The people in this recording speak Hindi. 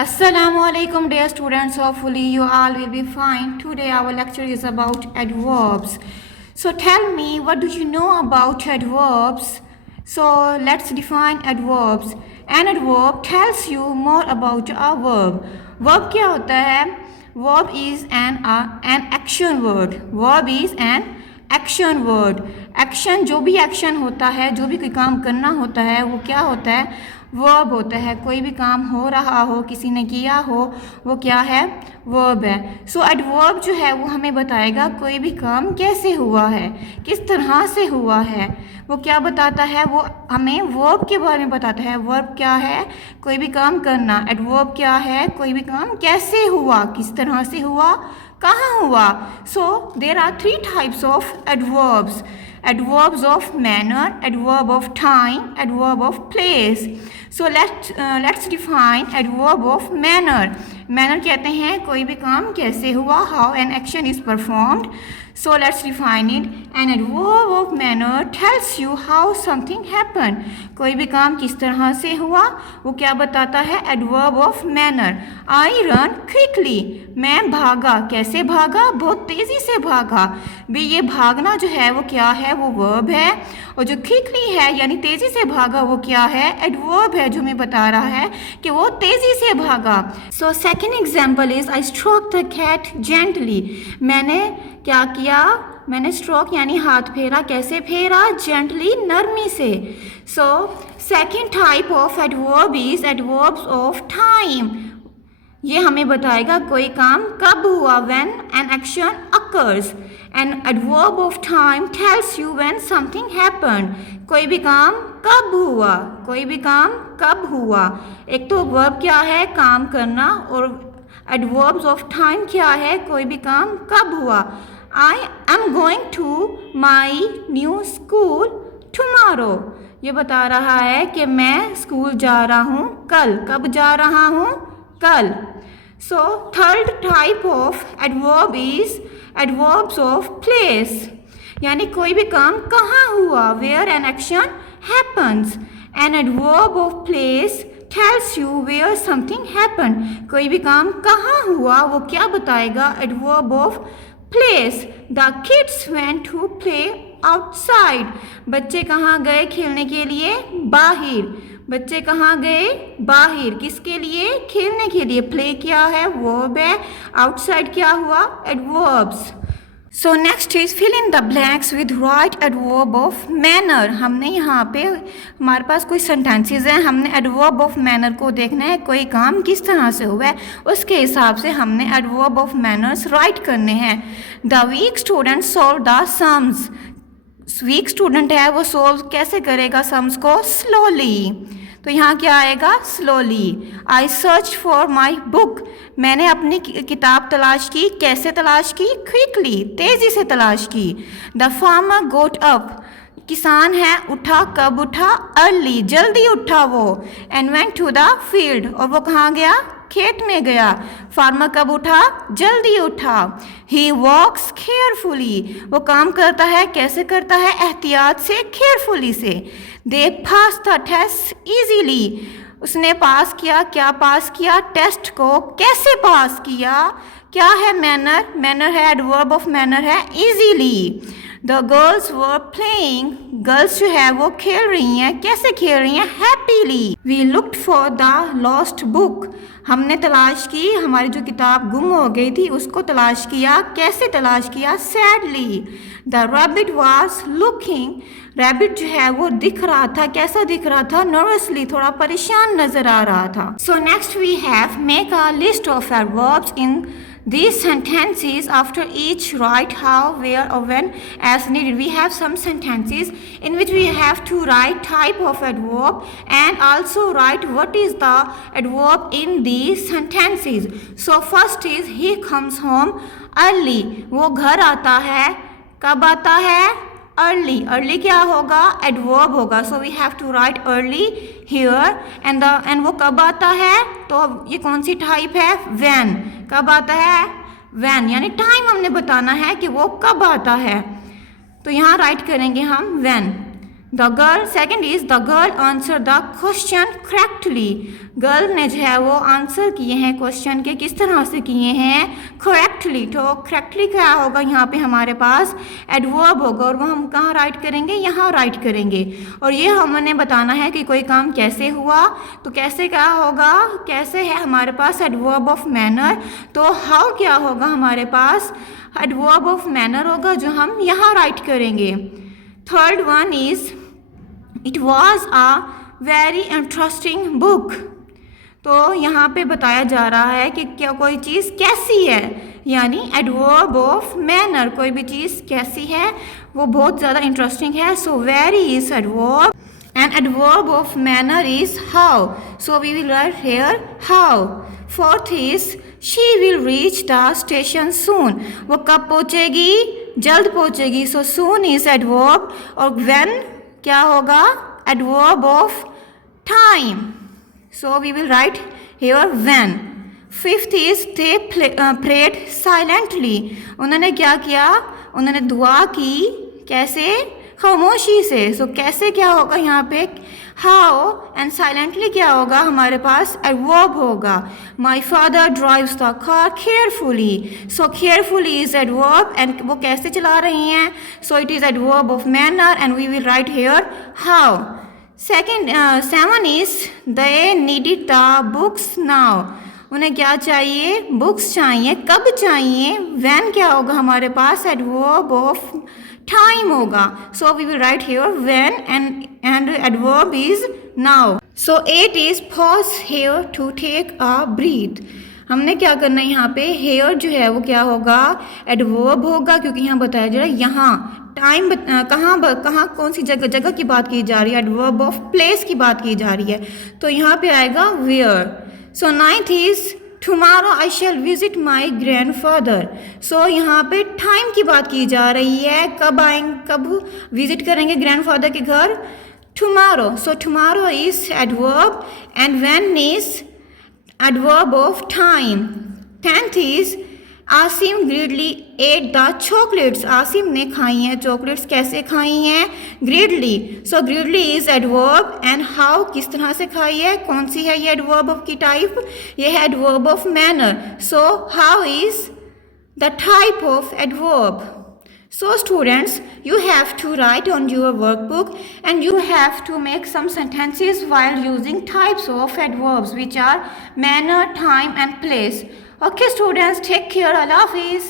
Assalamu alaikum dear students, hopefully you all will be fine. Today our lecture is about adverbs. So tell me, what do you know about adverbs? So let's define adverbs. An adverb tells you more about a verb. Verb क्या होता है? Verb is an action word. Verb is an action word. Action, जो भी action होता है, जो भी कोई काम करना होता है, वो क्या होता है? वर्ब होता है. कोई भी काम हो रहा हो, किसी ने किया हो, वो क्या है? वर्ब है. सो एडवर्ब जो है वो हमें बताएगा कोई भी काम कैसे हुआ है, किस तरह से हुआ है. वो क्या बताता है? वो हमें वर्ब के बारे में बताता है. वर्ब क्या है? कोई भी काम करना. एडवर्ब क्या है? कोई भी काम कैसे हुआ, किस तरह से हुआ, कहाँ हुआ. So there are 3 types of adverbs. Adverbs of manner, adverb of time, adverb of place. So let's define adverb of manner. Manner कहते हैं कोई भी काम कैसे हुआ, how an action is performed. So let's define it. An adverb of manner tells you how something happened. कोई भी काम किस तरह से हुआ, वो क्या बताता है? Adverb of manner. I run quickly. मैं भागा. कैसे भागा? बहुत तेज़ी से भागा. भी ये भागना जो है वो क्या है? वो verb है. और जो quickly है यानी तेज़ी से भागा, वो क्या है? Adverb है जो हमें बता रहा है कि वो तेज़ी से भागा. So second example is I stroked the cat gently. मैंने क्या किया? मैंने स्ट्रोक यानी हाथ फेरा. कैसे फेरा? जेंटली, नरमी से. So second type of adverb is adverbs of time. ये हमें बताएगा कोई काम कब हुआ, when an action occurs. An adverb of time tells you when something happened. कोई भी काम कब हुआ, कोई भी काम कब हुआ. एक तो वर्ब क्या है? काम करना. और एडवर्ब्स ऑफ टाइम क्या है? कोई भी काम कब हुआ. I am going to my new school tomorrow. ये बता रहा है कि मैं स्कूल जा रहा हूँ कल. कब जा रहा हूँ? कल. So third type of adverb is adverbs of place. यानी कोई भी काम कहाँ हुआ, where an action happens. An adverb of place tells you where something happened. कोई भी काम कहाँ हुआ, वो क्या बताएगा? Adverb of place. The kids went to play outside. बच्चे कहाँ गए खेलने के लिए? बाहर. बच्चे कहाँ गए? बाहर. किसके लिए? खेलने के लिए. play क्या है? verb है. outside क्या हुआ? adverbs. So next is fill in the blanks with right adverb of manner. हमने यहाँ पे हमारे पास कोई sentences हैं, हमने adverb of manner को देखना है. कोई काम किस तरह से हुआ है, उसके हिसाब से हमने adverb of manners write करने हैं. The weak student solve the sums. Weak student है वो सोल्व कैसे करेगा सम्स को? स्लोली. तो यहाँ क्या आएगा? Slowly. I search for my book. मैंने अपनी किताब तलाश की. कैसे तलाश की? क्विकली, तेज़ी से तलाश की. The farmer got up. किसान है उठा. कब उठा? अर्ली, जल्दी उठा वो. And went to the field. और वो कहाँ गया? खेत में गया. फार्मर कब उठा? जल्दी उठा. ही वॉक्स केयरफुली. वो काम करता है. कैसे करता है? एहतियात से, केयरफुली से. दे पास द टेस्ट इजीली. उसने पास किया. क्या पास किया? टेस्ट को. कैसे पास किया? क्या है? मैनर. मैनर है, एडवर्ब ऑफ मैनर है, easily. The girls were playing. Girls जो है वो खेल रही हैं. कैसे खेल रही हैं? Happily. We looked for the lost book. हमने तलाश की. हमारी जो किताब गुम हो गई थी उसको तलाश किया. कैसे तलाश किया? Sadly. The rabbit was looking. Rabbit जो है वो दिख रहा था. कैसा दिख रहा था? नर्वसली, थोड़ा परेशान नजर आ रहा था. So next we have make a list of adverbs in these sentences. After each write how, where or when as needed. We have some sentences in which we have to write type of adverb and also write what is the adverb in these sentences. So first is he comes home early. वो घर आता है. कब आता है? early. early क्या होगा? adverb होगा. so we have to write early here and वो कब आता है? तो ये कौन सी टाइप है? when. कब आता है? when. यानी टाइम हमने बताना है कि वो कब आता है. तो यहाँ राइट करेंगे हम when. The girl, second is the girl answer the question correctly. Girl ने जो है वो आंसर किए हैं क्वेश्चन के, किस तरह से किए हैं, करेक्टली। तो करेक्टली क्या होगा, यहाँ पे हमारे पास एडवर्ब होगा और वो हम कहाँ राइट करेंगे, यहाँ राइट करेंगे। और ये हमने बताना है कि कोई काम कैसे हुआ, तो कैसे क्या होगा, कैसे है हमारे पास एडवर्ब ऑफ मैनर, तो हाउ क्या होगा हमारे पास एडवर्ब ऑफ मैनर होगा जो हम यहाँ राइट करेंगे। Third one is it was a very interesting book. तो यहाँ पे बताया जा रहा है कि क्या कोई चीज़ कैसी है, यानी एडवर्ब ऑफ मैनर, कोई भी चीज़ कैसी है, वो बहुत ज़्यादा इंटरेस्टिंग है। So very is adverb and adverb of manner is how, so we will write here how. Fourth is she will reach the station soon, वो कब पहुँचेगी, जल्द पहुँचेगी। so soon is adverb और when क्या होगा, adverb of time, so we will write here when. Fifth is they prayed silently, उन्होंने क्या किया, उन्होंने दुआ की, कैसे, खामोशी से। सो कैसे क्या होगा यहाँ पे, हाउ, एंड साइलेंटली क्या होगा हमारे पास, एडवर्ब होगा। My father drives the car carefully, so carefully is adverb and वो कैसे चला रही हैं, so it is adverb of manner and we will write here how. Second, 7 is they needed the books now, उन्हें क्या चाहिए, बुक्स चाहिए, कब चाहिए, व्हेन क्या होगा हमारे पास, एडवर्ब ऑफ टाइम होगा। So we will write here when and adverb is now. So 8 is pause here to take a breath, हमने क्या करना है यहाँ पे, हेयर जो है वो क्या होगा, एडवर्ब होगा, क्योंकि यहाँ बताया जा रहा है यहाँ टाइम कहाँ कौन सी जगह की बात की जा रही है, एडवर्ब ऑफ प्लेस की बात की जा रही है, तो यहाँ पे आएगा where. So 9th is tomorrow I shall visit my grandfather, so यहाँ पे टाइम की बात की जा रही है, कब आएंगे, कब विजिट करेंगे ग्रैंड फादर के घर, tomorrow. So tomorrow is adverb and when is adverb of time. 10th is Asim greedily at the chocolates, Asim ने खाई हैं चॉकलेट्स, कैसे खाई हैं, greedily. So greedily is adverb and how, किस तरह से खाई है, कौन सी है ये एडवर्ब ऑफ की टाइप, ये है adverb of manner. So how is the type of adverb. So students, you have to write on your workbook and you have to make some sentences while using types of adverbs which are manner, time and place. Okay students, take care. Allah Hafiz.